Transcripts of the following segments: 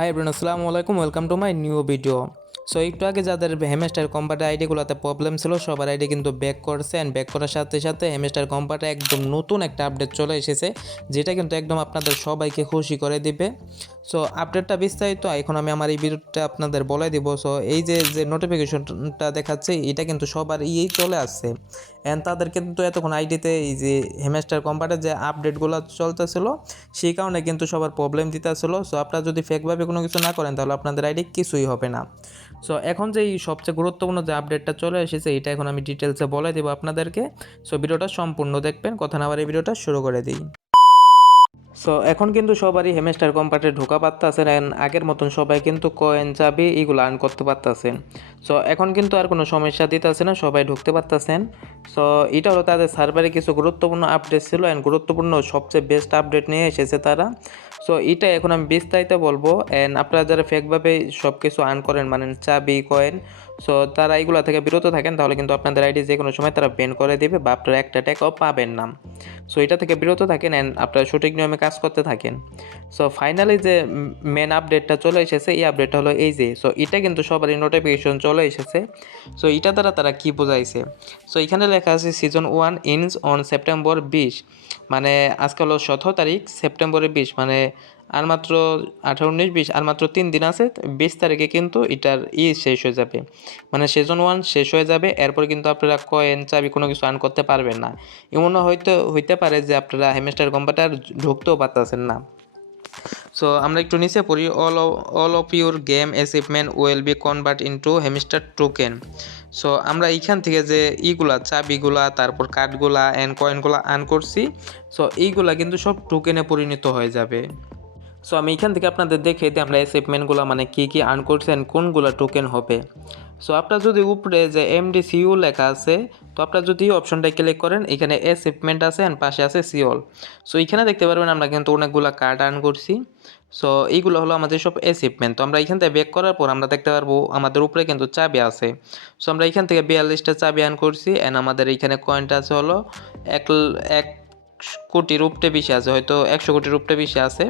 High everyone আসসালামু আলাইকুম welcome to my new video so একটু আগে যাদের হেমেস্টার কম্পার্টার আইডিগুলোতে প্রবলেম ছিল, সবার আইডি কিন্তু ব্যাক করছে অ্যান্ড ব্যাক করার সাথে সাথে হেমেস্টার কম্পার্টার একদম নতুন একটা আপডেট চলে এসেছে, যেটা কিন্তু একদম আপনাদের সবাইকে খুশি করে দিবে। সো আপডেটটা বিস্তারিত এখন আমি আমার এই ভিডিওটা আপনাদের বলে দিব। সো এই যে যে নোটিফিকেশনটা দেখাচ্ছে, এটা কিন্তু সবার ইয়েই চলে আসছে। অ্যান্ড তাদের কিন্তু এতক্ষণ আইডিতে এই যে হেমেস্টার কম্পার্টার যে আপডেটগুলো চলতেছিল, সেই কারণে কিন্তু সবার প্রবলেম দিতেছিল। সো আপনারা যদি ফেকভাবে কোনো কিছু না করেন, তাহলে আপনাদের আইডি কিছুই হবে না। সো এখন যে এই সবচেয়ে গুরুত্বপূর্ণ যে আপডেটটা চলে এসেছে, এটা এখন আমি ডিটেলসে বলে দেবো আপনাদেরকে। সো ভিডিওটা সম্পূর্ণ দেখবেন। কথা না এই ভিডিওটা শুরু করে দিই। সো এখন কিন্তু সবারই হেমেস্টার কম্পার্টে ঢোকা পারতেছেন and আগের মতন সবাই কিন্তু কয়েন চাবি এগুলো আর্ন করতে পারতেছেন সো এখন কিন্তু আর কোনো সমস্যা দিতেছে না, সবাই ঢুকতে পারতেছেন সো এটা হলো তাদের সার্ভারে কিছু গুরুত্বপূর্ণ আপডেট ছিল। অ্যান্ড গুরুত্বপূর্ণ সবচেয়ে বেস্ট আপডেট নিয়ে এসেছে তারা। সো এটা এখন আমি বিস্তারিত বলব। অ্যান্ড আপনারা যারা ফেকভাবে সব কিছু আর্ন করেন মানে চাবি কয়েন সো তারা এইগুলো থেকে বিরত থাকেন, তাহলে কিন্তু আপনাদের আইডি যে কোনো সময় তারা বেন করে দেবে বা আপনারা একটা টাকাও পাবেন না। সো এটা থেকে বিরত থাকেন অ্যান্ড আপনারা সঠিক নিয়মে কাজ করতে থাকেন। সো ফাইনালি যে মেন আপডেটটা চলে এসেছে, এই আপডেটটা হলো এই যে সো এটা কিন্তু সবারই নোটিফিকেশন চলে এসেছে। সো এটা দ্বারা তারা কি বোঝাইছে? সো এখানে লেখা আছে season one ends on September বিশ মানে আজকে হলো সতেরো তারিখ সেপ্টেম্বরের বিশ মানে আর মাত্র আঠারো উনিশ বিশ, আর মাত্র তিন দিন আছে, বিশ তারিখে কিন্তু এটার ই শেষ হয়ে যাবে। মানে সেজন ওয়ান শেষ হয়ে যাবে, এরপর কিন্তু আপনারা কয়েন চাবি কোনো কিছু আর্ন করতে পারবেন না। এমনও হয়তো, হইতে পারে যে আপনারা হেমেস্টার কম্পিউটার ঢুকতেও পারতেছেন না। সো আমরা একটু নিচে পড়ি all all of your game achievement will be convert into Hamster token so আমরা এইখান থেকে যে ইগুলা, চাবিগুলা, তারপর কার্ডগুলা অ্যান্ড কয়েনগুলা আর্ন করছি সো এইগুলা কিন্তু সব টোকেনে পরিণত হয়ে যাবে। সো আমি এখান থেকে আপনাদের দেখে দিই আমরা অ্যাচিভমেন্টগুলো মানে কী কী আর্ন করছেন, কোনগুলো টোকেন হবে। সো আপনার যদি উপরে যে এমডি সিও লেখা আছে, তো আপনার যদি অপশনটা ক্লিক করেন, এখানে অ্যাচিভমেন্ট আছে অ্যান্ড পাশে আছে সিওল সো এখানে দেখতে পারবেন আমরা কিন্তু অনেকগুলো কার্ড আর্ন করছি। সো এইগুলো হলো আমাদের সব অ্যাচিভমেন্ট তো আমরা এখান থেকে ব্যাক করার পর আমরা দেখতে পারব আমাদের উপরে কিন্তু চাবি আছে। সো আমরা এখান থেকে বিয়াল্লিশটা চাবি আর্ন করছি অ্যান্ড আমাদের এইখানে কয়েনটা আছে হলো এক এক কোটির উপরে বেশি আছে, হয়তো একশো কোটি উপরে বেশি আছে।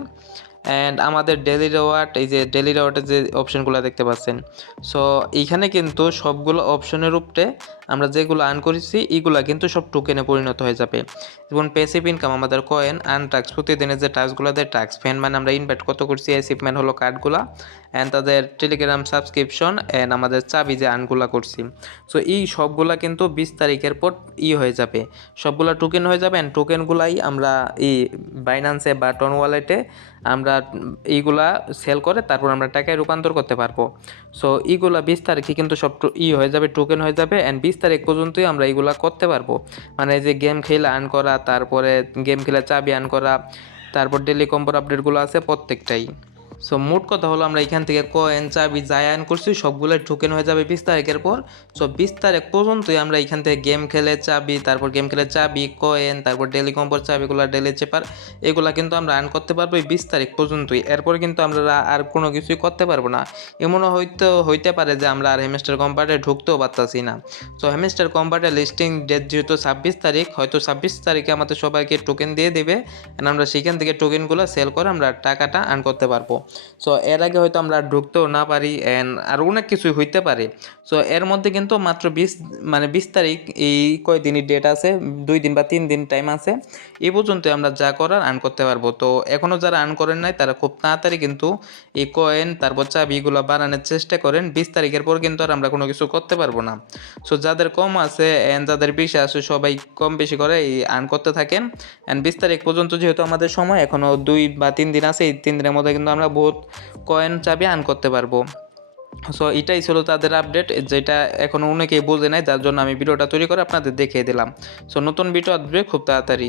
অ্যান্ড আমাদের ডেলি রেওয়ার্ড এই যে ডেলি রেওয়ার্ডের যে অপশনগুলো দেখতে পাচ্ছেন। সো এইখানে কিন্তু সবগুলো অপশনের উপরে আমরা যেগুলো আর্ন করেছি এইগুলা কিন্তু সব টোকেনে পরিণত হয়ে যাবে। যেমন প্যাসিভ ইনকাম আমাদের কয়েন আর্ন টাক্স প্রতিদিনের যে টাস্কগুলো দেয় টাক্স ফ্যান মানে আমরা ইনভাইট কত করছি অ্যাচিভমেন্ট হলো কার্ডগুলা অ্যান্ড তাদের টেলিগ্রাম সাবস্ক্রিপশন অ্যান্ড আমাদের চাবি যে আর্নগুলা করছি। সো এই সবগুলা কিন্তু বিশ তারিখের পর ই হয়ে যাবে। সবগুলা টোকেন হয়ে যাবে অ্যান্ড টোকেনগুলাই আমরা এই বাইন্যান্সে বা টন ওয়ালেটে আমরা এইগুলা সেল করে তারপর আমরা টাকায় রূপান্তর করতে পারব। সো এইগুলা বিশ তারিখে কিন্তু সব ই হয়ে যাবে টোকেন হয়ে যাবে অ্যান্ড বিশ তারিখ পর্যন্তই আমরা এইগুলা করতে পারব। মানে যে গেম খেলে আর্ন করা, তারপরে গেম খেলে চাবি আর্ন করা, তারপর ডেলি কম্পর আপডেটগুলো আছে প্রত্যেকটাই। সো মোট কথা হলো আমরা এখান থেকে কয়েন চাবি আর্ন করছি, সবগুলো টোকেন হয়ে যাবে বিশ তারিখের পর। সো বিশ তারিখ পর্যন্তই আমরা এখান থেকে গেম খেলে চাবি তারপর গেম খেলে চাবি কয়েন তারপর ডেলি কম্পোর চাবিগুলো ডেলি চেপার এগুলা কিন্তু আমরা আর্ন করতে পারব এই বিশ তারিখ পর্যন্তই। এরপর কিন্তু আমরা আর কোনো কিছুই করতে পারব না। এমনও হয়তো, হইতে পারে যে আমরা আর হেমেস্টার কম্পার্টে ঢুকতেও পারতাছি না। সো হেমেস্টার কম্পার্টের লিস্টিং ডেট যেহেতু ছাব্বিশ তারিখ, হয়তো ছাব্বিশ তারিখে আমাদের সবাইকে টোকেন দিয়ে দেবে। আমরা সেখান থেকে টোকেনগুলো সেল করে আমরা টাকাটা আর্ন করতে পারব। সো এর আগে হয়তো আমরা ঢুকতেও না পারি অ্যান্ড আর অনেক কিছুই হইতে পারে। সো এর মধ্যে কিন্তু মাত্র বিশ মানে বিশ তারিখ এই কয়দিনই ডেট আছে, দুই দিন বা তিন দিন টাইম আছে। এই পর্যন্ত আমরা যা করার আর্ন করতে পারব। তো এখনও যারা আর্ন করেন নাই, তারা খুব তাড়াতাড়ি কিন্তু এই কয়েন তারপর চাবি এগুলো বানানোর চেষ্টা করেন। বিশ তারিখের পর কিন্তু আর আমরা কোনো কিছু করতে পারব না। সো যাদের কম আছে অ্যান্ড যাদের বেশি আছে, সবাই কম বেশি করে এই আর্ন করতে থাকেন। অ্যান্ড বিশ তারিখ পর্যন্ত যেহেতু আমাদের সময় এখনও দুই বা তিন দিন আছে, এই তিন দিনের মধ্যে কিন্তু আমরা বহুত কয়েন চাবি আর্ন করতে পারব। সো এটাই ছিল তাদের আপডেট যেটা এখনও অনেকেই বোঝে নাই, যার জন্য আমি ভিডিওটা তৈরি করে আপনাদের দেখিয়ে দিলাম। সো নতুন ভিডিও আসবে খুব তাড়াতাড়ি।